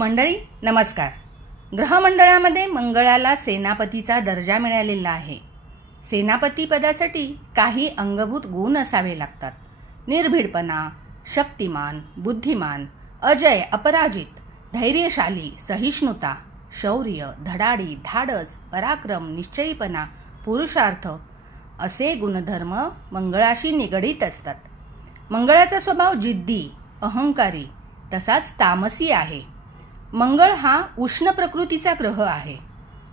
मंडळी नमस्कार। ग्रहमंडळामध्ये मंगळाला सेनापतीचा दर्जा मिळालेला आहे। सेनापती पदासाठी काही अंगभूत गुण असावे लागतात। निर्भीडपणा, शक्तिमान, बुद्धिमान, अजय, अपराजित, धैर्यशाली, सहिष्णुता, शौर्य, धडाडी, धाडस, पराक्रम, निश्चयीपणा, पुरुषार्थ असे गुणधर्म मंगळाशी निगडीत असतात। मंगळाचा स्वभाव जिद्दी, अहंकारी तसाच तामसी आहे। मंगळ हा उष्ण प्रकृतीचा ग्रह आहे।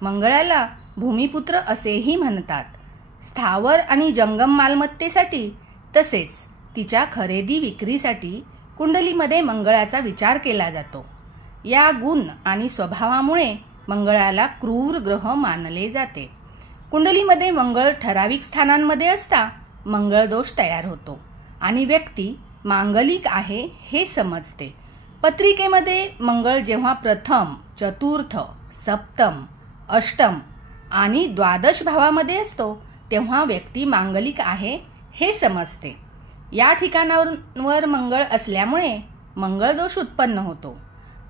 मंगळाला भूमिपुत्र असेही म्हणतात। स्थावर आणि जंगम मालमत्तेसाठी तसेच तिच्या खरेदी विक्रीसाठी कुंडलीमध्ये मंगळाचा विचार केला जातो। या गुण आणि स्वभावामुळे मंगळाला क्रूर ग्रह मानले जाते। कुंडलीमध्ये मंगळ ठराविक स्थानांमध्ये असता मंगळ दोष तयार होतो आणि व्यक्ती मांगलिक आहे हे समजते। पत्रिकेमध्ये मंगळ जेव्हा प्रथम, चतुर्थ, सप्तम, अष्टम आणि द्वादश भावामध्ये असतो तेव्हा व्यक्ती मांगलिक आहे हे समजते। या ठिकाणावर मंगळ असल्यामुळे मंगळ दोष उत्पन्न होतो।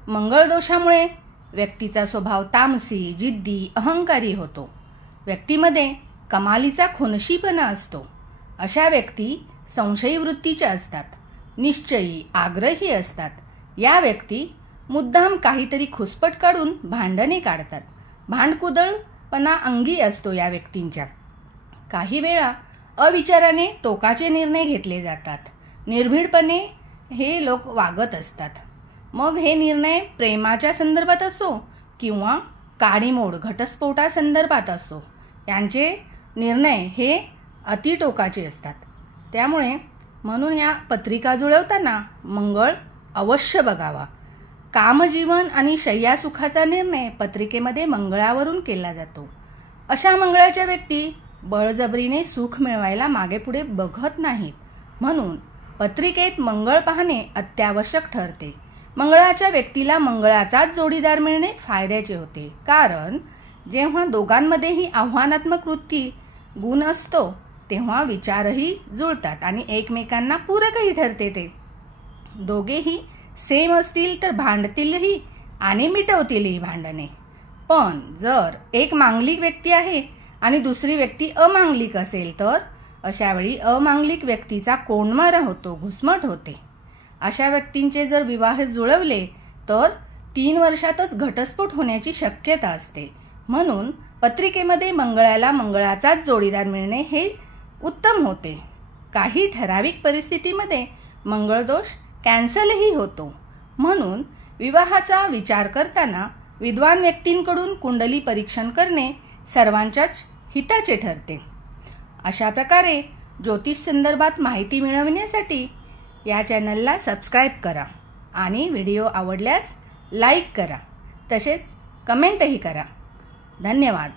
मंगळ दोषामुळे व्यक्तीचा स्वभाव तामसी, जिद्दी, अहंकारी होतो। व्यक्तीमध्ये कमालीचा खुनशीपणा असतो। अशा व्यक्ती संशयी वृत्तीच्या असतात, निश्चयी, आग्रही असतात। या व्यक्ती मुद्दाम काहीतरी खुसपट काढून भांडणे काढतात। भांडकुदळपणा अंगी असतो या व्यक्तींच्या। काही वेळा अविचाराने टोकाचे निर्णय घेतले जातात। निर्भीडपणे हे लोक वागत असतात। मग हे निर्णय प्रेमाच्या संदर्भात असो किंवा काडीमोड घटस्फोटासंदर्भात असो, यांचे निर्णय हे अतिटोकाचे असतात। त्यामुळे म्हणून या पत्रिका जुळवताना मंगळ अवश्य बघावा। कामजीवन आणि शय्यासुखाचा निर्णय पत्रिकेमध्ये मंगळावरून केला जातो। अशा मंगळाच्या व्यक्ती बळजबरीने सुख मिळवायला मागेपुढे बघत नाहीत। म्हणून पत्रिकेत मंगळ पाहणे अत्यावश्यक ठरते। मंगळाच्या व्यक्तीला मंगळाचाच जोडीदार मिळणे फायद्याचे होते, कारण जेव्हा दोघांमध्येही आव्हानात्मक वृत्ती गुण असतो तेव्हा विचारही जुळतात आणि एकमेकांना पूरकही ठरते। ते दोघेही सेम असतील तर भांडतीलही आणि मिटवतीलही भांडणे। पण जर एक मांगलिक व्यक्ती आहे आणि दुसरी व्यक्ती अमांगलिक असेल तर अशा वेळी अमांगलिक व्यक्तीचा कोंडमारा होतो, घुसमट होते। अशा व्यक्तींचे जर विवाह जुळवले तर 3 वर्षातच घटस्फोट होण्याची शक्यता असते। म्हणून पत्रिकेमध्ये मंगळाला मंगळाचाच जोडीदार मिळणे हे उत्तम होते। काही ठराविक परिस्थितीमध्ये मंगळदोष कॅन्सलही होतो। म्हणून विवाहाचा विचार करताना विद्वान व्यक्तींकडून कुंडली परीक्षण करणे सर्वांच्याच हिताचे ठरते। अशा प्रकारे ज्योतिष संदर्भात माहिती मिळवण्यासाठी या चॅनलला सबस्क्राईब करा आणि व्हिडिओ आवडल्यास लाईक करा, तसेच कमेंटही करा। धन्यवाद।